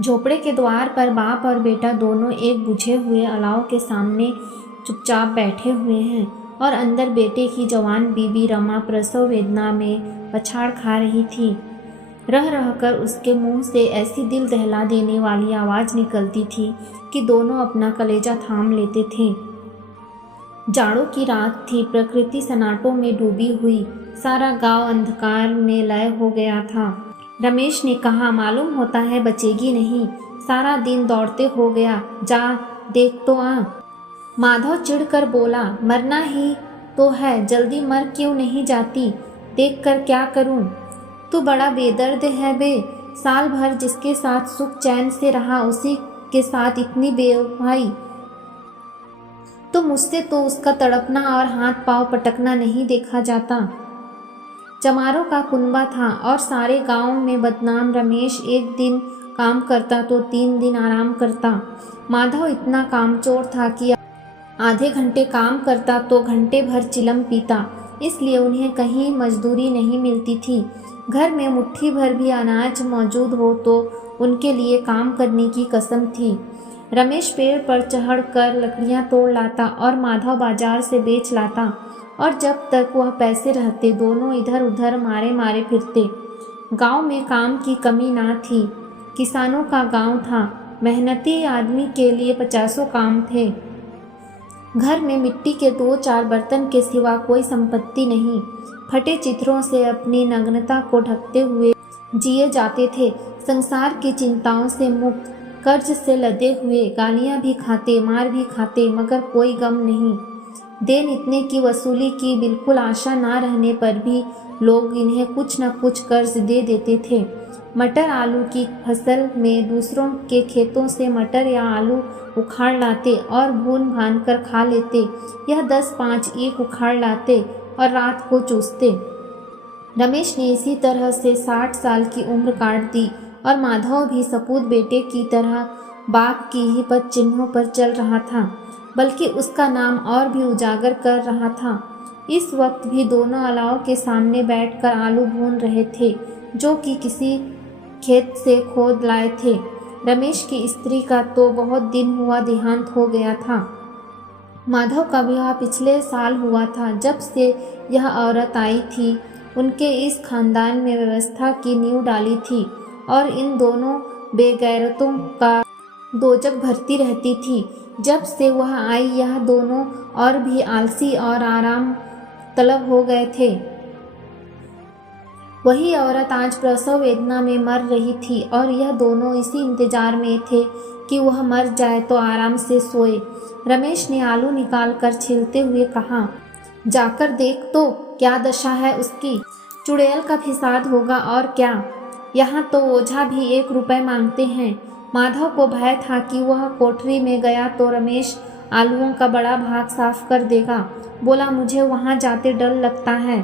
झोपड़े के द्वार पर बाप और बेटा दोनों एक बुझे हुए अलाव के सामने चुपचाप बैठे हुए हैं और अंदर बेटे की जवान बीबी रमा प्रसव वेदना में पछाड़ खा रही थी। रह रहकर उसके मुंह से ऐसी दिल दहला देने वाली आवाज़ निकलती थी कि दोनों अपना कलेजा थाम लेते थे। जाड़ों की रात थी, प्रकृति सन्नाटों में डूबी हुई, सारा गांव अंधकार में लय हो गया था। रमेश ने कहा, मालूम होता है बचेगी नहीं, सारा दिन दौड़ते हो गया, जा देख तो आ। माधव चिढ़कर बोला, मरना ही तो है, जल्दी मर क्यों नहीं जाती, देख कर क्या करूं? तू बड़ा बेदर्द है बे, साल भर जिसके साथ सुख चैन से रहा उसी के साथ इतनी बेवफाई। तो मुझसे तो उसका तड़पना और हाथ पांव पटकना नहीं देखा जाता। चमारों का कुनबा था और सारे गांव में बदनाम। रमेश एक दिन काम करता तो 3 दिन आराम करता। माधव इतना कामचोर था कि आधे घंटे काम करता तो घंटे भर चिलम पीता, इसलिए उन्हें कहीं मजदूरी नहीं मिलती थी। घर में मुट्ठी भर भी अनाज मौजूद हो तो उनके लिए काम करने की कसम थी। रमेश पेड़ पर चढ़कर लकड़ियां तोड़ लाता और माधव बाजार से बेच लाता, और जब तक वह पैसे रहते दोनों इधर उधर मारे मारे फिरते। गांव में काम की कमी ना थी, किसानों का गांव था, मेहनती आदमी के लिए 50 काम थे। घर में मिट्टी के 2-4 बर्तन के सिवा कोई संपत्ति नहीं। फटे चित्रों से अपनी नग्नता को ढकते हुए जिए जाते थे, संसार की चिंताओं से मुक्त, कर्ज से लदे हुए, गालियां भी खाते, मार भी खाते, मगर कोई गम नहीं। देन इतने की वसूली की बिल्कुल आशा ना रहने पर भी लोग इन्हें कुछ न कुछ कर्ज दे देते थे। मटर आलू की फसल में दूसरों के खेतों से मटर या आलू उखाड़ लाते और भून भान कर खा लेते, यह 10-5 ईख उखाड़ लाते और रात को चूसते। रमेश ने इसी तरह से 60 साल की उम्र काट दी और माधव भी सपूत बेटे की तरह बाप की ही पद चिन्हों पर चल रहा था, बल्कि उसका नाम और भी उजागर कर रहा था। इस वक्त भी दोनों अलाव के सामने बैठकर आलू भून रहे थे, जो कि किसी खेत से खोद लाए थे। रमेश की स्त्री का तो बहुत दिन हुआ देहांत हो गया था। माधव का विवाह पिछले साल हुआ था। जब से यह औरत आई थी, उनके इस खानदान में व्यवस्था की नींव डाली थी और इन दोनों बेगैरतों का दोजक भरती रहती थी। जब से वह आई, यह दोनों और भी आलसी और आराम तलब हो गए थे। वही औरत आज प्रसव वेदना में मर रही थी और यह दोनों इसी इंतजार में थे कि वह मर जाए तो आराम से सोए। रमेश ने आलू निकालकर छीलते हुए कहा, जाकर देख तो क्या दशा है उसकी, चुड़ैल का फिसाद होगा और क्या। यहाँ तो ओझा भी 1 रुपए मांगते हैं। माधव को भय था कि वह कोठरी में गया तो रमेश आलूओं का बड़ा भाग साफ कर देगा। बोला, मुझे वहाँ जाते डर लगता है।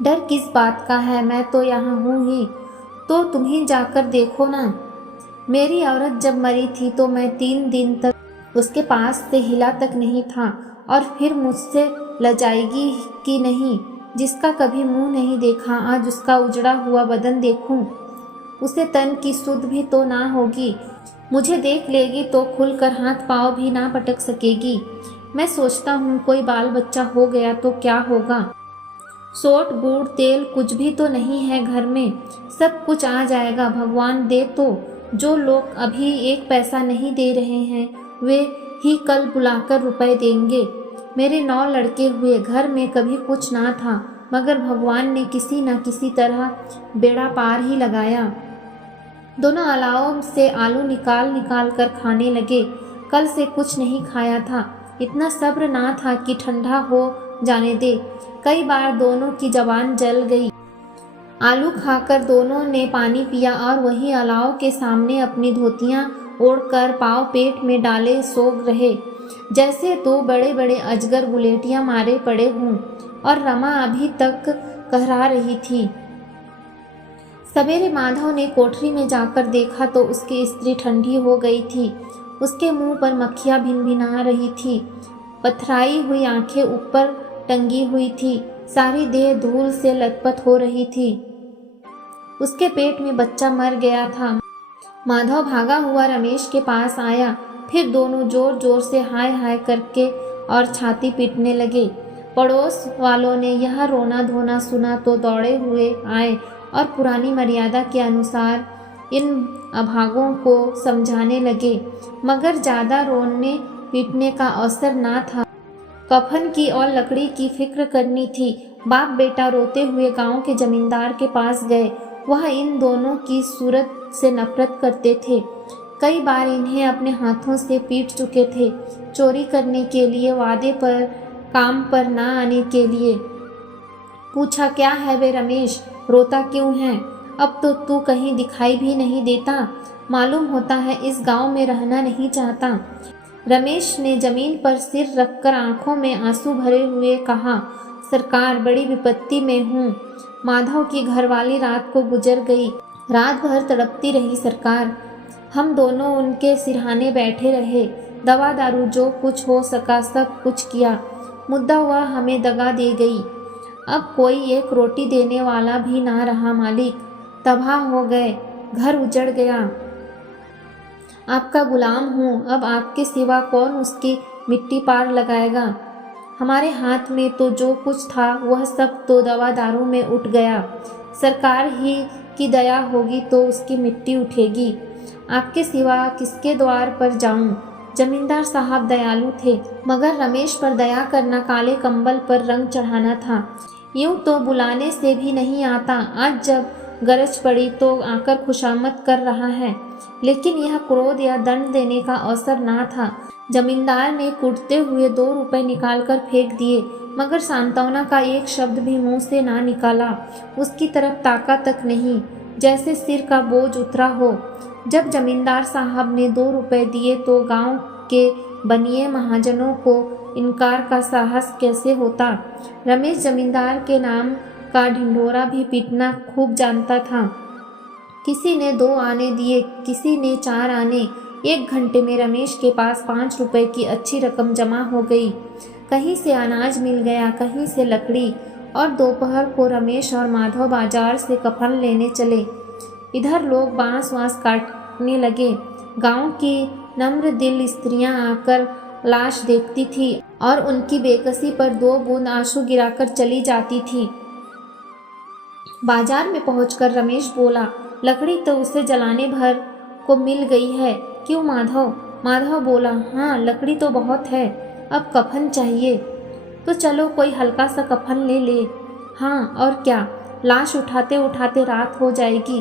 डर किस बात का है, मैं तो यहाँ हूँ ही, तो तुम ही जाकर देखो ना। मेरी औरत जब मरी थी तो मैं 3 दिन तक उसके पास से हिला तक नहीं था, और फिर मुझसे लजाएगी कि नहीं। जिसका कभी मुंह नहीं देखा, आज उसका उजड़ा हुआ बदन देखूं, उसे तन की सुध भी तो ना होगी। मुझे देख लेगी तो खुलकर हाथ पांव भी ना पटक सकेगी। मैं सोचता हूँ कोई बाल बच्चा हो गया तो क्या होगा। सोट गुड़ तेल कुछ भी तो नहीं है घर में, सब कुछ आ जाएगा भगवान दे तो। जो लोग अभी 1 पैसा नहीं दे रहे हैं, वे ही कल बुलाकर रुपए देंगे। मेरे 9 लड़के हुए, घर में कभी कुछ ना था, मगर भगवान ने किसी न किसी तरह बेड़ा पार ही लगाया। दोनों अलाव से आलू निकाल निकाल कर खाने लगे। कल से कुछ नहीं खाया था, इतना सब्र ना था कि ठंडा हो जाने दे। कई बार दोनों की जबान जल गई। आलू खाकर दोनों ने पानी पिया और वहीं अलाव के सामने अपनी धोतियां ओढ़कर पाँव पेट में डाले सो रहे, जैसे 2 बड़े बड़े अजगर गुलेटियां मारे पड़े हों। और रमा अभी तक कहरा रही थी। सवेरे माधव ने कोठरी में जाकर देखा तो उसकी स्त्री ठंडी हो गई थी। उसके मुंह पर मक्खियां भिनभिना रही थी, पथराई हुई आंखें ऊपर टंगी हुई थी, सारी देह धूल से लथपथ हो रही थी। उसके पेट में बच्चा मर गया था। माधव भागा हुआ रमेश के पास आया। फिर दोनों जोर जोर से हाय हाय करके और छाती पीटने लगे। पड़ोस वालों ने यह रोना धोना सुना तो दौड़े हुए आए और पुरानी मर्यादा के अनुसार इन अभागों को समझाने लगे, मगर ज़्यादा रोने पीटने का अवसर ना था। कफन की और लकड़ी की फिक्र करनी थी। बाप बेटा रोते हुए गांव के जमींदार के पास गए। वह इन दोनों की सूरत से नफरत करते थे। कई बार इन्हें अपने हाथों से पीट चुके थे, चोरी करने के लिए, वादे पर, काम पर ना आने के लिए। पूछा, क्या है बे रमेश, रोता क्यों है? अब तो तू कहीं दिखाई भी नहीं देता, मालूम होता है इस गांव में रहना नहीं चाहता। रमेश ने जमीन पर सिर रखकर आंखों में आंसू भरे हुए कहा, सरकार बड़ी विपत्ति में हूँ। माधव की घरवाली रात को गुजर गई। रात भर तड़पती रही सरकार। हम दोनों उनके सिरहाने बैठे रहे। दवा दारू जो कुछ हो सका सब कुछ किया। मुद्दा हुआ हमें दगा दे गई। अब कोई एक रोटी देने वाला भी ना रहा मालिक। तबाह हो गए, घर उजड़ गया। आपका गुलाम हूँ, अब आपके सिवा कौन उसकी मिट्टी पार लगाएगा? हमारे हाथ में तो जो कुछ था वह सब तो दवा दारू में उठ गया। सरकार ही की दया होगी तो उसकी मिट्टी उठेगी। आपके सिवा किसके द्वार पर जाऊं? जमींदार साहब दयालु थे, मगर रमेश पर दया करना काले कंबल पर रंग चढ़ाना था। यूं तो बुलाने से भी नहीं आता, आज जब गरज पड़ी तो आकर खुशामद कर रहा है, लेकिन यह क्रोध या दंड देने का अवसर ना था। जमींदार ने कुटते हुए 2 रुपए निकालकर फेंक दिए, मगर सांत्वना का एक शब्द भी मुंह से ना निकाला। उसकी तरफ ताका तक नहीं, जैसे सिर का बोझ उतरा हो। जब जमींदार साहब ने 2 रुपए दिए तो गांव के बनिए महाजनों को इनकार का साहस कैसे होता? रमेश जमींदार के नाम का ढिंढोरा भी पीटना खूब जानता था। किसी ने 2 आने दिए, किसी ने 4 आने। 1 घंटे में रमेश के पास 5 रुपए की अच्छी रकम जमा हो गई। कहीं से अनाज मिल गया, कहीं से लकड़ी, और दोपहर को रमेश और माधव बाजार से कफन लेने चले। इधर लोग बांस वांस काटने लगे। गांव की नम्र दिल स्त्रियां आकर लाश देखती थी और उनकी बेकसी पर 2 बूंद आंसू गिराकर चली जाती थी। बाजार में पहुंचकर रमेश बोला, लकड़ी तो उसे जलाने भर को मिल गई है, क्यों माधव? माधव बोला, हाँ लकड़ी तो बहुत है, अब कफन चाहिए। तो चलो कोई हल्का सा कफन ले ले। हाँ और क्या, लाश उठाते उठाते रात हो जाएगी।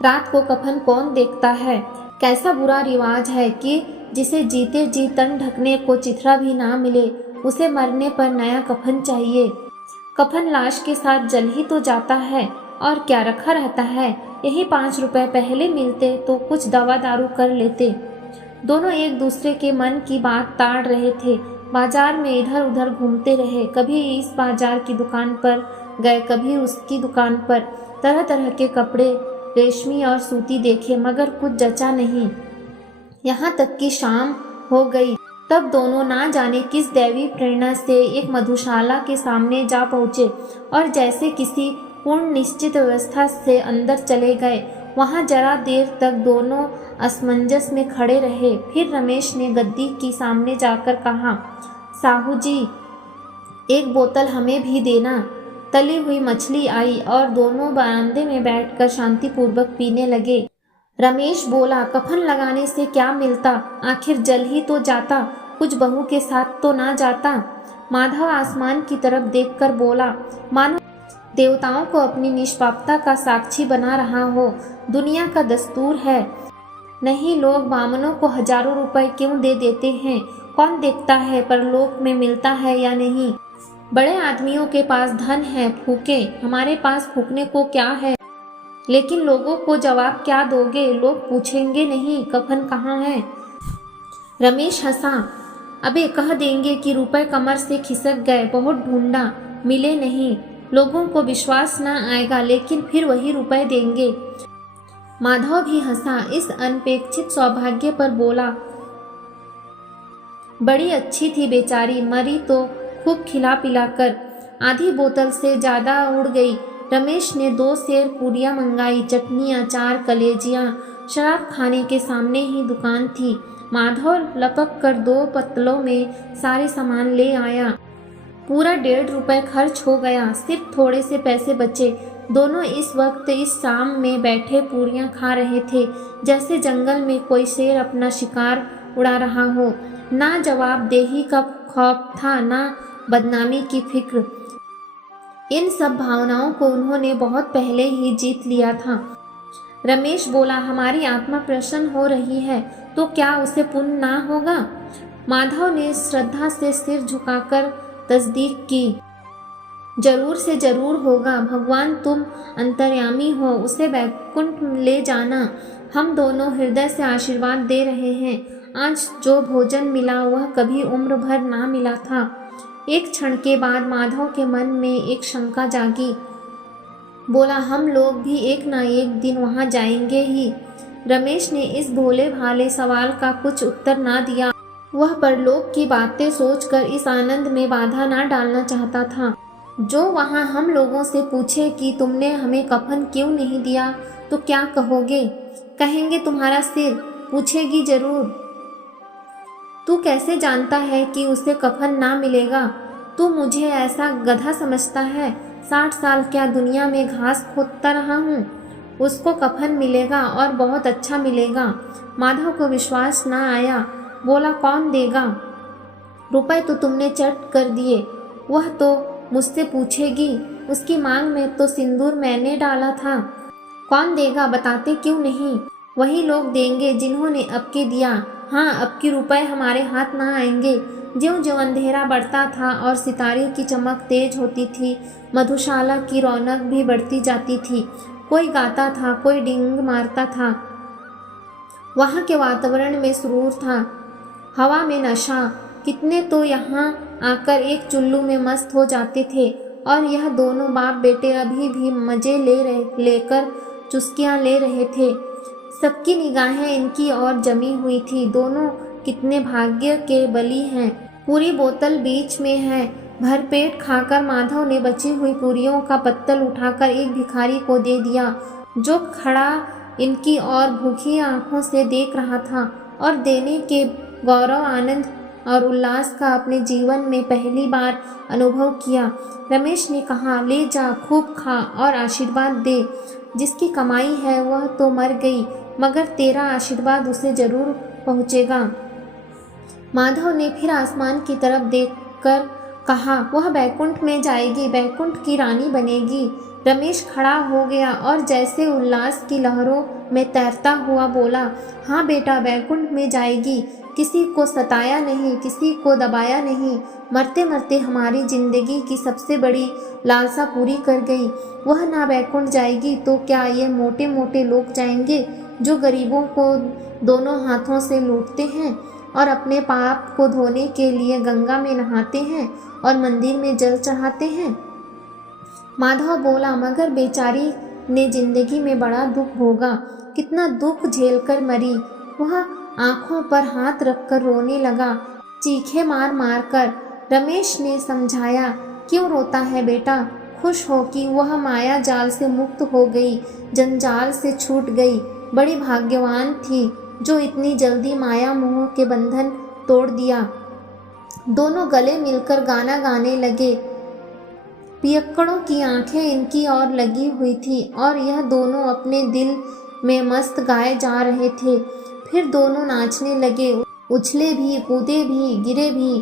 रात को कफन कौन देखता है? कैसा बुरा रिवाज है कि जिसे जीते जी तन ढकने को चिथरा भी ना मिले, उसे मरने पर नया कफन चाहिए। कफन लाश के साथ जल ही तो जाता है, और क्या रखा रहता है। यही 5 रुपए पहले मिलते तो कुछ दवा दारू कर लेते। दोनों एक दूसरे के मन की बात ताड़ रहे थे। बाजार में इधर उधर घूमते रहे, कभी इस बाजार की दुकान पर गए, कभी उसकी दुकान पर। तरह तरह के कपड़े, रेशमी और सूती देखे, मगर कुछ जचा नहीं। यहाँ तक कि शाम हो गई, तब दोनों ना जाने किस दैवी प्रेरणा से एक मधुशाला के सामने जा पहुँचे और जैसे किसी पूर्ण निश्चित व्यवस्था से अंदर चले गए। वहाँ जरा देर तक दोनों असमंजस में खड़े रहे। फिर रमेश ने गद्दी की सामने जाकर कहा, साहू जी, एक बोतल हमें भी देना। तली हुई मछली आई और दोनों बरामदे में बैठकर शांतिपूर्वक पीने लगे। रमेश बोला, कफन लगाने से क्या मिलता, आखिर जल ही तो जाता, कुछ बहू के साथ तो ना जाता। माधव आसमान की तरफ देखकर बोला, मानो देवताओं को अपनी निष्पापता का साक्षी बना रहा हो। दुनिया का दस्तूर है। नहीं, लोग बामनों को हजारों रुपए क्यों दे देते हैं, कौन देखता है परलोक में मिलता है या नहीं। बड़े आदमियों के पास धन है, फूके, हमारे पास फूकने को क्या है। लेकिन लोगों को जवाब क्या दोगे? लोग पूछेंगे नहीं कफन कहाँ है। रमेश हंसा, अबे कह देंगे कि रुपए कमर से खिसक गए, बहुत ढूंढा, मिले नहीं। लोगों को विश्वास ना आएगा, लेकिन फिर वही रुपए देंगे। माधव भी हंसा। इस अनपेक्षित सौभाग्य पर बोला, बड़ी अच्छी थी बेचारी, मरी तो खूब खिला पिलाकर। आधी बोतल से ज्यादा उड़ गई। रमेश ने 2 सेर पूरियां मंगाई, चटनी, अचार, कलेजियां, शराब खाने के सामने ही दुकान थी। माधव लपक कर 2 पत्तलों में सारे सामान ले आया। पूरा 1.5 रुपये खर्च हो गया, सिर्फ थोड़े से पैसे बचे। दोनों इस वक्त इस शाम में बैठे पूरियां खा रहे थे, जैसे जंगल में कोई शेर अपना शिकार उड़ा रहा हो। ना जवाबदेही का खौफ था, ना बदनामी की फिक्र। इन सब भावनाओं को उन्होंने बहुत पहले ही जीत लिया था। रमेश बोला, हमारी आत्मा प्रसन्न हो रही है तो क्या उसे पुण्य ना होगा? माधव ने श्रद्धा से सिर झुकाकर तस्दीक की। जरूर से जरूर होगा। भगवान तुम अंतर्यामी हो, उसे वैकुंठ ले जाना। हम दोनों हृदय से आशीर्वाद दे रहे हैं। आज जो भोजन मिला वह कभी उम्र भर ना मिला था। एक क्षण के बाद माधव के मन में एक शंका जागी। बोला, हम लोग भी एक ना एक दिन वहां जाएंगे ही। रमेश ने इस भोले भाले सवाल का कुछ उत्तर ना दिया। वह परलोक की बातें सोचकर इस आनंद में बाधा ना डालना चाहता था। जो वहां हम लोगों से पूछे कि तुमने हमें कफन क्यों नहीं दिया तो क्या कहोगे? कहेंगे तुम्हारा सिर। पूछेगी जरूर, तू कैसे जानता है कि उसे कफन ना मिलेगा? तू मुझे ऐसा गधा समझता है? 60 साल क्या दुनिया में घास खोदता रहा हूँ। उसको कफन मिलेगा और बहुत अच्छा मिलेगा। माधव को विश्वास ना आया। बोला, कौन देगा? रुपए तो तुमने चट कर दिए। वह तो मुझसे पूछेगी। उसकी मांग में तो सिंदूर मैंने डाला था। कौन देगा बताते क्यों नहीं? वही लोग देंगे जिन्होंने अब के दिया। हाँ, अब की रुपए हमारे हाथ ना आएंगे। ज्यों-ज्यों अंधेरा बढ़ता था और सितारे की चमक तेज होती थी, मधुशाला की रौनक भी बढ़ती जाती थी। कोई गाता था, कोई डींग मारता था। वहाँ के वातावरण में सुरूर था, हवा में नशा। कितने तो यहाँ आकर एक चुल्लू में मस्त हो जाते थे। और यह दोनों बाप बेटे अभी भी मजे लेकर चुस्कियाँ ले रहे थे। सबकी निगाहें इनकी ओर जमी हुई थी। दोनों कितने भाग्य के बली हैं। पूरी बोतल बीच में है। भरपेट खाकर माधव ने बची हुई पूरियों का पत्तल उठाकर एक भिखारी को दे दिया, जो खड़ा इनकी ओर भूखी आंखों से देख रहा था और देने के गौरव, आनंद और उल्लास का अपने जीवन में पहली बार अनुभव किया। रमेश ने कहा, ले जा, खूब खा और आशीर्वाद दे। जिसकी कमाई है वह तो मर गई, मगर तेरा आशीर्वाद उसे जरूर पहुँचेगा। माधव ने फिर आसमान की तरफ देखकर कहा, वह बैकुंठ में जाएगी, बैकुंठ की रानी बनेगी। रमेश खड़ा हो गया और जैसे उल्लास की लहरों में तैरता हुआ बोला, हाँ बेटा, बैकुंठ में जाएगी। किसी को सताया नहीं, किसी को दबाया नहीं। मरते मरते हमारी जिंदगी की सबसे बड़ी लालसा पूरी कर गई। वह ना बैकुंठ जाएगी तो क्या ये मोटे मोटे लोग जाएंगे, जो गरीबों को दोनों हाथों से लूटते हैं और अपने पाप को धोने के लिए गंगा में नहाते हैं और मंदिर में जल चढ़ाते हैं। माधव बोला, मगर बेचारी ने जिंदगी में बड़ा दुख भोगा। कितना दुख झेलकर मरी। वह आंखों पर हाथ रखकर रोने लगा, चीखे मार मार कर। रमेश ने समझाया, क्यों रोता है बेटा? खुश हो कि वह माया जाल से मुक्त हो गई, जंजाल से छूट गई। बड़ी भाग्यवान थी जो इतनी जल्दी माया मोह के बंधन तोड़ दिया। दोनों गले मिलकर गाना गाने लगे। पियक्कड़ों की आंखें इनकी ओर लगी हुई थी और यह दोनों अपने दिल में मस्त गाए जा रहे थे। फिर दोनों नाचने लगे, उछले भी, कूदे भी, गिरे भी,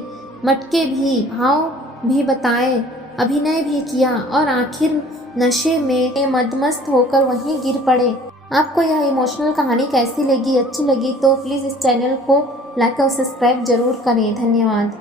मटके भी, भाव भी बताए, अभिनय भी किया और आखिर नशे में मदमस्त होकर वहीं गिर पड़े। आपको यह इमोशनल कहानी कैसी लगी? अच्छी लगी तो प्लीज़ इस चैनल को लाइक और सब्सक्राइब जरूर करें। धन्यवाद।